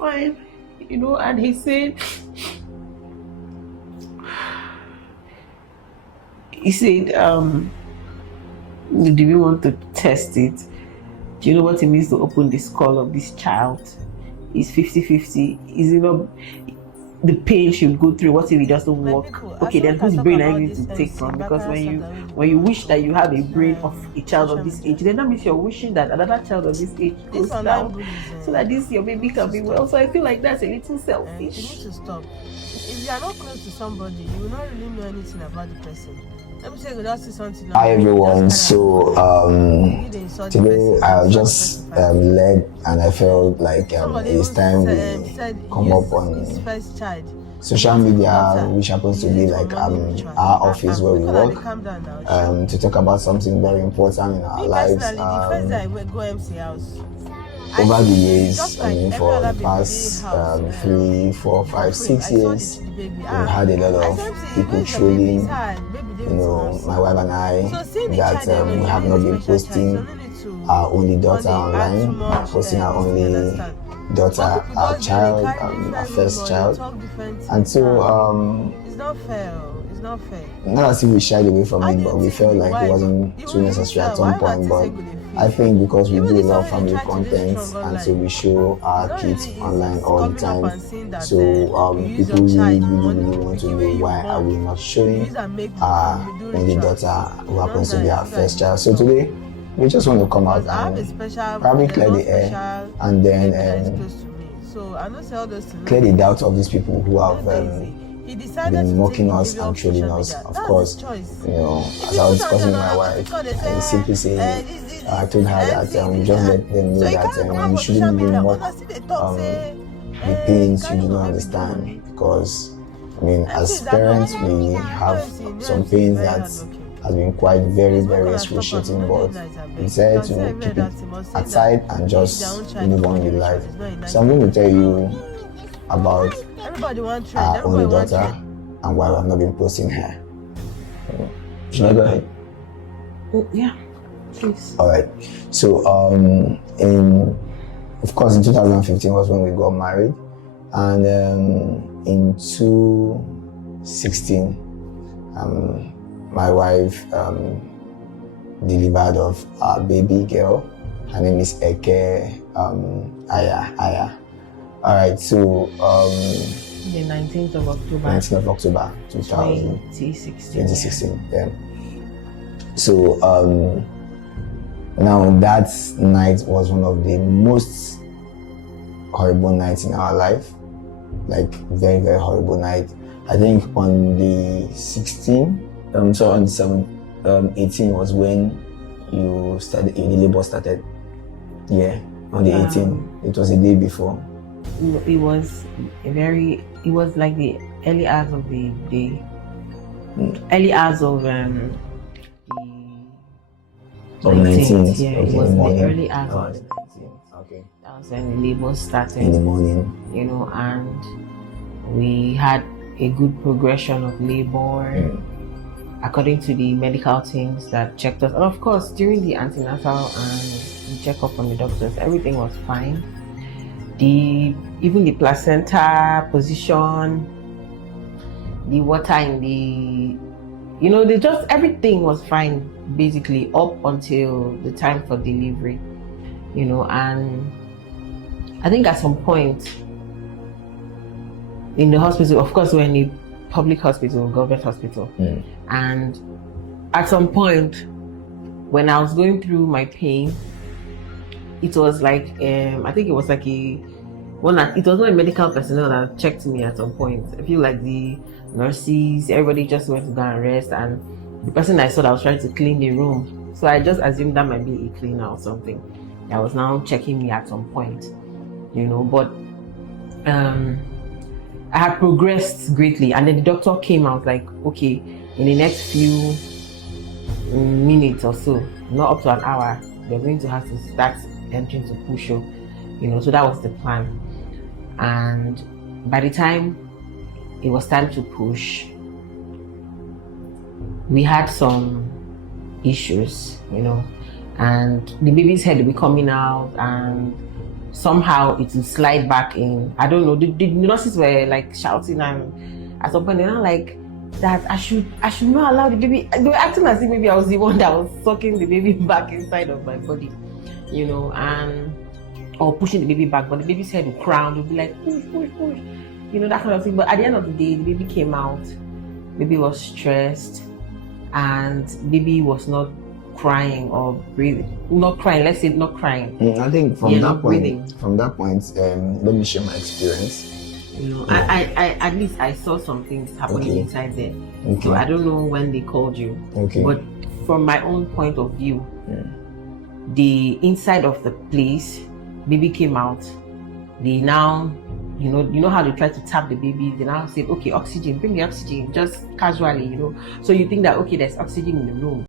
fine, and he said, do we want to test it? Do you know what it means to open the skull of this child? It's 50-50. Is it not the pain she'll go through? What if it doesn't work? Okay, then whose brain are you going to take from? Because when you wish that you have a brain of a child of this age, then that means you're wishing that another child of this age goes down so that this your baby can be well. So I feel like that's a little selfish. You need to stop. If you are not close to somebody, you will not really know anything about the person. Let me say without say something. Hi everyone. So today I was just led, and I felt like it's time we come up on social media, which happens to be like our office where we work, to talk about something very important in our lives. Over the years, for the past 3, 4, 5, 6 years, we've had a lot of people trolling, my wife and I, that we have not been posting our only daughter online, posting our only daughter, our child, our first child. And so, it's not fair. It's not fair. Not as if we shied away from it, but we felt like it wasn't too necessary at some point. But I think because we do a lot of family content, and so we show our kids online all the time, so people really want to know why are we not showing our only daughter who happens to be our first child. So today we just want to come out and probably clear the air, and then clear the doubt of these people who have been mocking us and trolling us. Of course, as I was discussing with my wife, I simply saying, I told her that we just let them know that we shouldn't even mock the pains you do not understand, because as parents we have some pains that has been quite very, very excruciating, but we decided to keep it aside and just move on with life. So I'm going to tell you about our only daughter and why we have not been posting her. Should I go ahead? Yeah, please. Alright. So of course in 2015 was when we got married, and in 2016 my wife delivered of our baby girl. Her name is Eke Aya. Alright, so the 19th of October. 19th of October 2016. Yeah. So now that night was one of the most horrible nights in our life. Like very, very horrible night. I think on the 16th, on the 18th was when the labor started. Yeah, on the 18th. It was a day before. It was like the early hours of the day. Early hours of the 19th. Yeah, it was the early hours of the 19th. Okay. That was when the labor started. In the morning. And we had a good progression of labor. According to the medical teams that checked us. And of course, during the antenatal and the checkup from the doctors, everything was fine. Even the placenta position, the water in the, everything was fine, basically, up until the time for delivery, and I think at some point in the hospital, of course, we're in a public hospital, government hospital, and at some point when I was going through my pain, it was like I think it was like it was not a medical personnel that checked me at some point. I feel like the nurses, everybody just went to go and rest, and the person I saw that was trying to clean the room, so I just assumed that might be a cleaner or something that was now checking me at some point, but I had progressed greatly, and then the doctor came out like, okay, in the next few minutes or so, not up to an hour, you're going to have to start entering to push-up, so that was the plan. And by the time it was time to push, we had some issues, and the baby's head will be coming out, and somehow it will slide back in. I don't know. The nurses were like shouting, and at some point they're not like that. I should not allow the baby. They were acting as if maybe I was the one that was sucking the baby back inside of my body, you know, and or pushing the baby back. But the baby's head would crown. It would be like push, you know, that kind of thing. But at the end of the day, the baby came out. Baby was stressed, and baby was not crying or breathing. Not crying. Let's say not crying. I think from that point, breathing. let me share my experience. You know, I at least I saw some things happening inside there. Okay. So I don't know when they called you. Okay. But from my own point of view, the inside of the place, baby came out. They now, you know how they try to tap the baby. They now said, okay, oxygen, bring the oxygen, just casually, you know. So you think that okay, there's oxygen in the room.